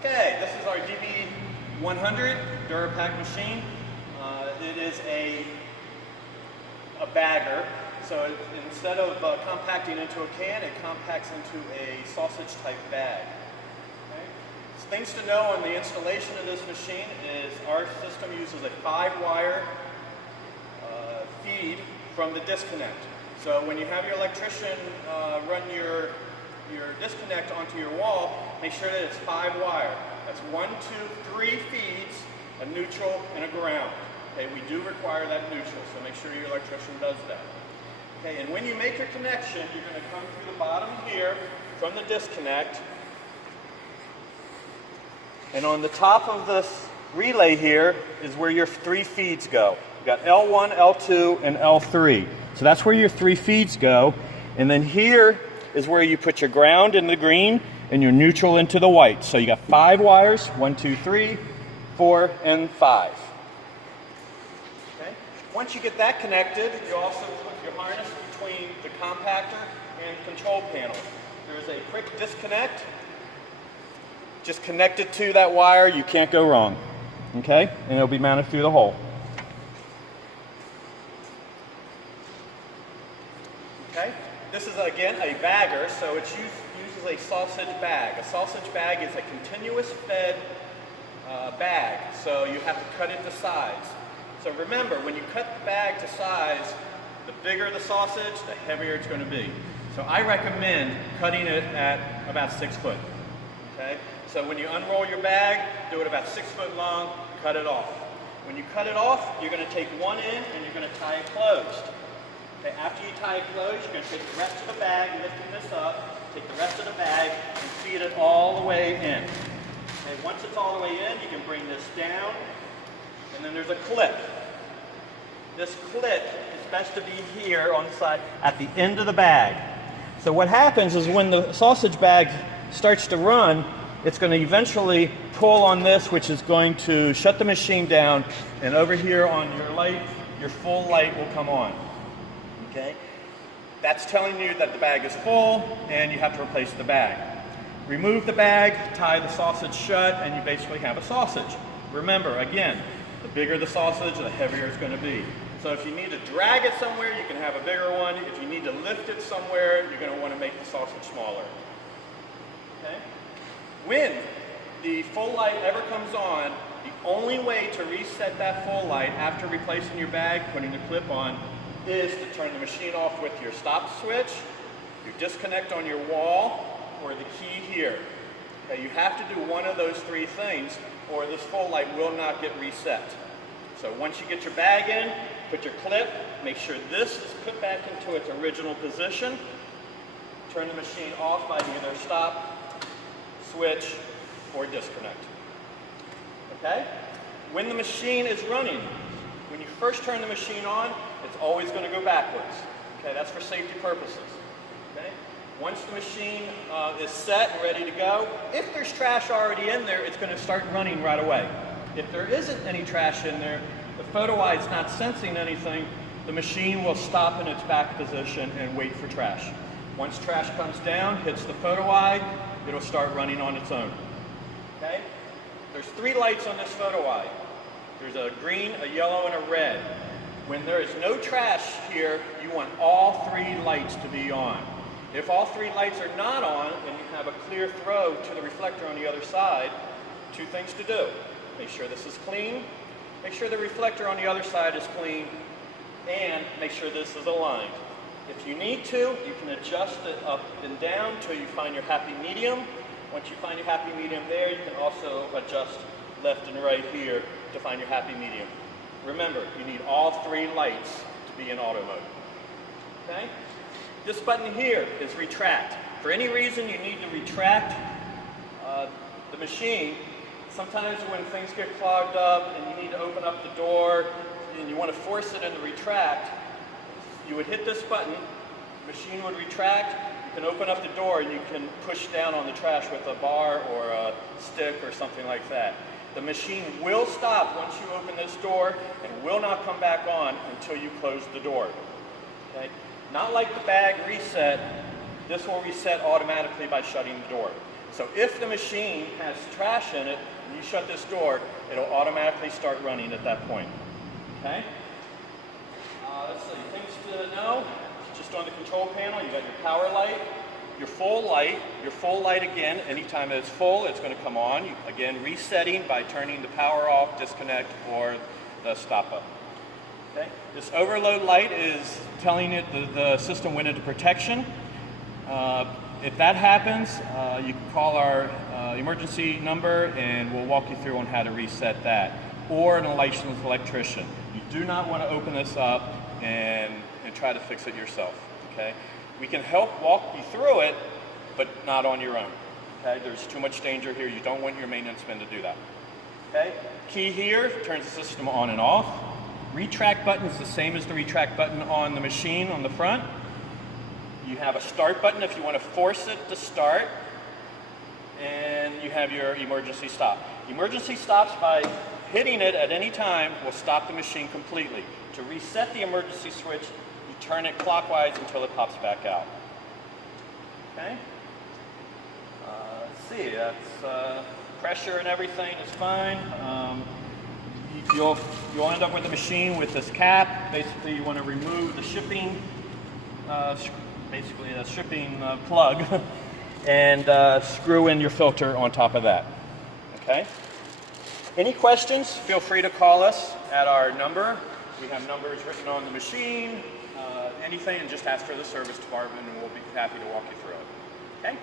Okay, this is our DB100 Dura machine. It is a bagger, so instead of compacting into a can, it compacts into a sausage type bag. Okay? So things to know on the installation of this machine is our system uses a 5-wire feed from the disconnect. So when you have your electrician run your disconnect onto your wall, make sure that it's 5-wire. That's 1, 2, 3 feeds, a neutral, and a ground. Okay, we do require that neutral, so make sure your electrician does that. Okay, and when you make your connection, you're going to come through the bottom here from the disconnect, and on the top of this relay here is where your 3 feeds go. You've got L1, L2, and L3. So that's where your 3 feeds go, and then here is where you put your ground in the green and your neutral into the white. So you got 5 wires, 1, 2, 3, 4, and 5. Okay. Once you get that connected, you also put your harness between the compactor and the control panel. There's a quick disconnect. Just connect it to that wire, you can't go wrong. Okay? And it'll be mounted through the hole. Okay? This is, again, a bagger, so it uses a sausage bag. A sausage bag is a continuous fed bag, so you have to cut it to size. So remember, when you cut the bag to size, the bigger the sausage, the heavier it's going to be. So I recommend cutting it at about 6 foot. Okay? So when you unroll your bag, do it about 6 foot long, cut it off. When you cut it off, you're going to take one end and you're going to tie it closed. Okay, after you tie it closed, you're going to take the rest of the bag, lifting this up, take the rest of the bag, and feed it all the way in. Okay, once it's all the way in, you can bring this down, and then there's a clip. This clip is best to be here on the side, at the end of the bag. So what happens is when the sausage bag starts to run, it's going to eventually pull on this, which is going to shut the machine down, and over here on your light, your full light will come on. Okay? That's telling you that the bag is full and you have to replace the bag. Remove the bag, tie the sausage shut, and you basically have a sausage. Remember, again, the bigger the sausage, the heavier it's going to be. So if you need to drag it somewhere, you can have a bigger one. If you need to lift it somewhere, you're going to want to make the sausage smaller. Okay? When the full light ever comes on, the only way to reset that full light after replacing your bag, putting the clip on, is to turn the machine off with your stop switch, your disconnect on your wall, or the key here. Okay, you have to do one of those 3 things or this full light will not get reset. So once you get your bag in, put your clip, make sure this is put back into its original position, turn the machine off by either stop, switch, or disconnect. Okay? When the machine is running, when you first turn the machine on, it's always going to go backwards. Okay, that's for safety purposes. Okay? Once the machine is set and ready to go, if there's trash already in there, it's going to start running right away. If there isn't any trash in there, the photo eye is not sensing anything, the machine will stop in its back position and wait for trash. Once trash comes down, hits the photo eye, it'll start running on its own. Okay? There's 3 lights on this photo eye. There's a green, a yellow, and a red. When there is no trash here, you want all 3 lights to be on. If all 3 lights are not on and you have a clear throw to the reflector on the other side, 2 things to do. Make sure this is clean, make sure the reflector on the other side is clean, and make sure this is aligned. If you need to, you can adjust it up and down until you find your happy medium. Once you find your happy medium there, you can also adjust left and right here to find your happy medium. Remember, you need all 3 lights to be in auto mode. Okay? This button here is retract. For any reason you need to retract the machine, sometimes when things get clogged up and you need to open up the door and you want to force it into retract, you would hit this button, the machine would retract, you can open up the door and you can push down on the trash with a bar or a stick or something like that. The machine will stop once you open this door and will not come back on until you close the door. Okay? Not like the bag reset, this will reset automatically by shutting the door. So if the machine has trash in it, and you shut this door, it'll automatically start running at that point. Okay? Let's see, things to know. Just on the control panel, you got your power light, your full light again, anytime it's full, it's going to come on. Again, resetting by turning the power off, disconnect, or the stop button. Okay? This overload light is telling it the system went into protection. If that happens, you can call our emergency number and we'll walk you through on how to reset that. Or an licensed electrician. You do not want to open this up and try to fix it yourself. Okay? We can help walk you through it, but not on your own. Okay? There's too much danger here. You don't want your maintenance men to do that. Okay? Key here turns the system on and off. Retract button is the same as the retract button on the machine on the front. You have a start button if you want to force it to start, and you have your emergency stop. Emergency stops by hitting it at any time will stop the machine completely. To reset the emergency switch, you turn it clockwise until it pops back out. Okay? Let's see, that's pressure and everything is fine. You'll end up with a machine with this cap. Basically, you want to remove the shipping, basically a shipping plug, and screw in your filter on top of that. Okay? Any questions? Feel free to call us at our number. We have numbers written on the machine. Anything, and just ask for the service department, and we'll be happy to walk you through it. Okay?